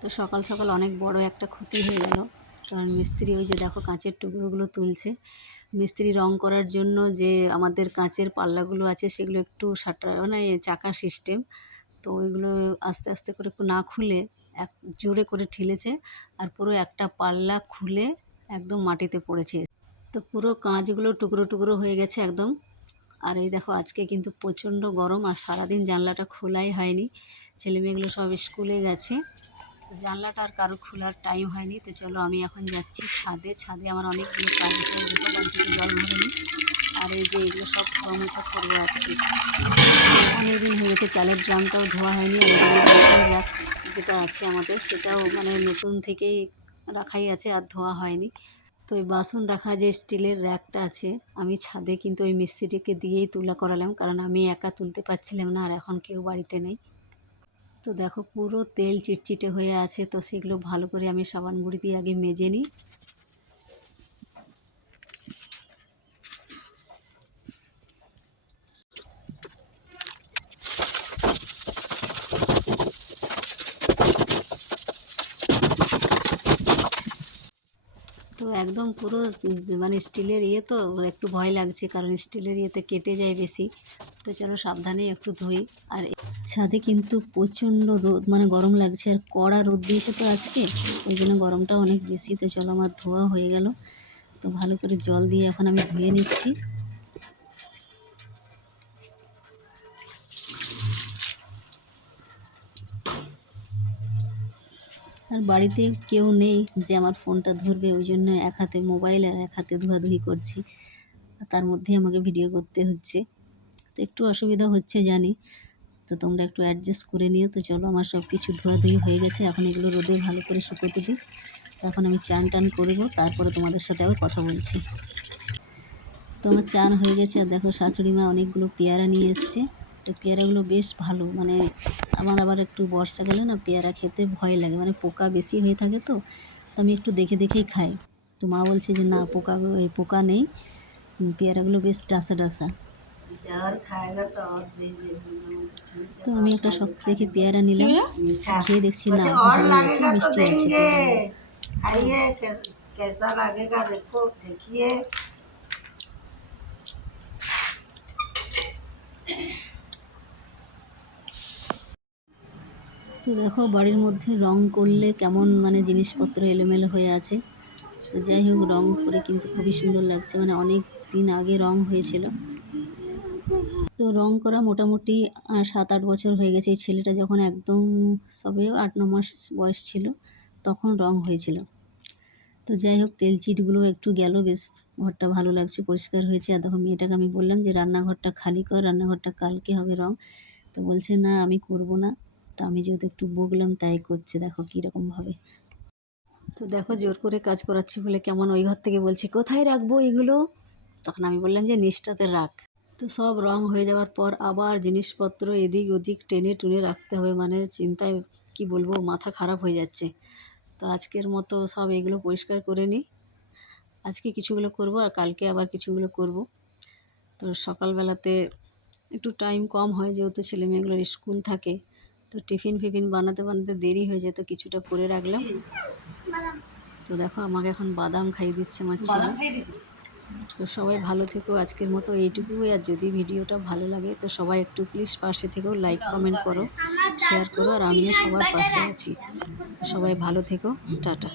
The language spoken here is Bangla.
তো সকাল সকাল অনেক বড় একটা ক্ষতি হয়ে গেল, কারণ মিস্ত্রি ওই যে দেখো কাঁচের টুকরোগুলো তুলছে। মিস্ত্রি রং করার জন্য যে আমাদের কাঁচের পাল্লাগুলো আছে সেগুলো একটু শাটার মানে চাকা সিস্টেম, তো ওইগুলো আস্তে আস্তে করে একটু না খুলে এক জোরে করে ঠেলেছে, আর পুরো একটা পাল্লা খুলে একদম মাটিতে পড়েছে। তো পুরো কাঁচগুলো টুকরো টুকরো হয়ে গেছে একদম। আর এই দেখো আজকে কিন্তু প্রচণ্ড গরম, আর সারাদিন জানলাটা খোলাই হয়নি, ছেলেমেয়েগুলো সব স্কুলে গেছে, জানলাটা আর কারো খোলার টাইম হয়নি। তো চলো আমি এখন যাচ্ছি ছাদে। ছাদে আমার অনেকগুলো কাজ আছে, দেখো বালতিতে জল ভরে নিই। আর এই যে এগুলো সব ধোয়া মোছা করবো আজকে। অনেকদিন হয়ে গেছে, চালের ড্রামটাও ধোয়া হয়নি, আর বাসন র্যাক যেটা আছে আমাদের সেটাও মানে নতুন থেকেই রাখাই আছে, আর ধোয়া হয়নি। তো ওই বাসন রাখা যে স্টিলের র্যাকটা আছে, আমি ছাদে কিন্তু ওই মিস্ত্রিকে দিয়েই তুলা করালাম, কারণ আমি একা তুলতে পারছিলাম না, আর এখন কেউ বাড়িতে নেই। তো দেখো পুরো তেল চিটচিটে হয়ে আছে, তো সেগুলো ভালো করে আমি সাবান গুঁড়ি দিয়ে আগে মেজে নিই। তো একদম পুরো মানে স্টিলের তো একটু ভয় লাগছে, কারণ স্টিলের কেটে যায় বেশি। তো চলো সাবধানে একটু ধুই। আর ছাদে কিন্তু প্রচণ্ড রোদ, মানে গরম লাগছে, আর কড়া রোদ দিয়েছে তো আজকে, ওই জন্য গরমটা অনেক বেশি। তো চলো আমার ধোয়া হয়ে গেল, তো ভালো করে জল দিয়ে এখন আমি ধুয়ে নিচ্ছি। আর বাড়িতে কেউ নেই যে আমার ফোনটা ধরবে, ওই জন্য এক হাতে মোবাইল আর এক হাতে ধোয়াধুয়ি করছি, আর তার মধ্যে আমাকে ভিডিও করতে হচ্ছে। তো একটু অসুবিধা হচ্ছে জানি, তো তোমরা একটু অ্যাডজাস্ট করে নিও। তো চলো আমার সব কিছু ধোয়াধুয়ি হয়ে গেছে, এখন এগুলো রোদে ভালো করে শুকোতে দিই। তো এখন আমি চান টান করবো, তারপরে তোমাদের সাথে আবার কথা বলছি। তো আমার চান হয়ে গেছে, আর দেখো শাশুড়ি মা অনেকগুলো পেয়ারা নিয়ে এসছে। তো পেয়ারাগুলো বেশ ভালো, মানে আমার আবার একটু বর্ষাকালে না পেয়ারা খেতে ভয় লাগে, মানে পোকা বেশি হয়ে থাকে। তো আমি একটু দেখে দেখেই খাই। তো মা বলছে যে না পোকা নেই, পেয়ারাগুলো বেশ ডাসা ডাসা। তো আমি একটা শক্ত দেখে পেয়ারা নিলাম, খেয়ে দেখছি না ভালো লেগেছে, মিষ্টি আছে পেয়ারাগুলো। তো দেখো বাড়ির মধ্যে রং করলে কেমন মানে জিনিসপত্র এলোমেলো হয়ে আছে। তো যাই হোক রং করে কিন্তু খুবই সুন্দর লাগছে, মানে অনেক দিন আগে রং হয়েছিল। তো রং করা মোটামুটি 7-8 বছর হয়ে গেছে। এই ছেলেটা যখন একদম সবে 8-9 মাস বয়স ছিল তখন রং হয়েছিল। তো যাই হোক তেল চিটগুলো একটু গেল, বেশ ঘরটা ভালো লাগছে, পরিষ্কার হয়েছে। আর দেখো মেয়েটাকে আমি বললাম যে রান্নাঘরটা খালি কর, রান্নাঘরটা কালকে হবে রং। তো বলছে না আমি করব না। তো আমি যেহেতু একটু বকলাম তাই করছে, দেখো কীরকমভাবে। তো দেখো জোর করে কাজ করাচ্ছি বলে কেমন ওই ঘর থেকে বলছে কোথায় রাখবো এগুলো। তখন আমি বললাম যে নিচটাতে রাখ। তো সব রং হয়ে যাওয়ার পর আবার জিনিসপত্র এদিক ওদিক টেনে টুনে রাখতে হবে, মানে চিন্তায় কি বলবো মাথা খারাপ হয়ে যাচ্ছে। তো আজকের মতো সব এগুলো পরিষ্কার করে নিই, আজকে কিছুগুলো করব আর কালকে আবার কিছুগুলো করব। তো সকালবেলাতে একটু টাইম কম হয়, যেহেতু ছেলে মেয়েগুলোর স্কুল থাকে, তো টিফিন ফিফিন বানাতে বানাতে দেরি হয়ে যেত, কিছুটা করে রাখলাম। তো দেখো আমাকে এখন বাদাম খাইয়ে দিচ্ছে আমার ছেলে। তো সবাই ভালো থেকো, আজকের মতো এইটুকুই। আর যদি ভিডিওটা ভালো লাগে তো সবাই একটু প্লিজ পাশে থেকেও লাইক কমেন্ট করো, শেয়ার করো, আর আমিও সবার পাশে আছি। সবাই ভালো থেকো, টাটা।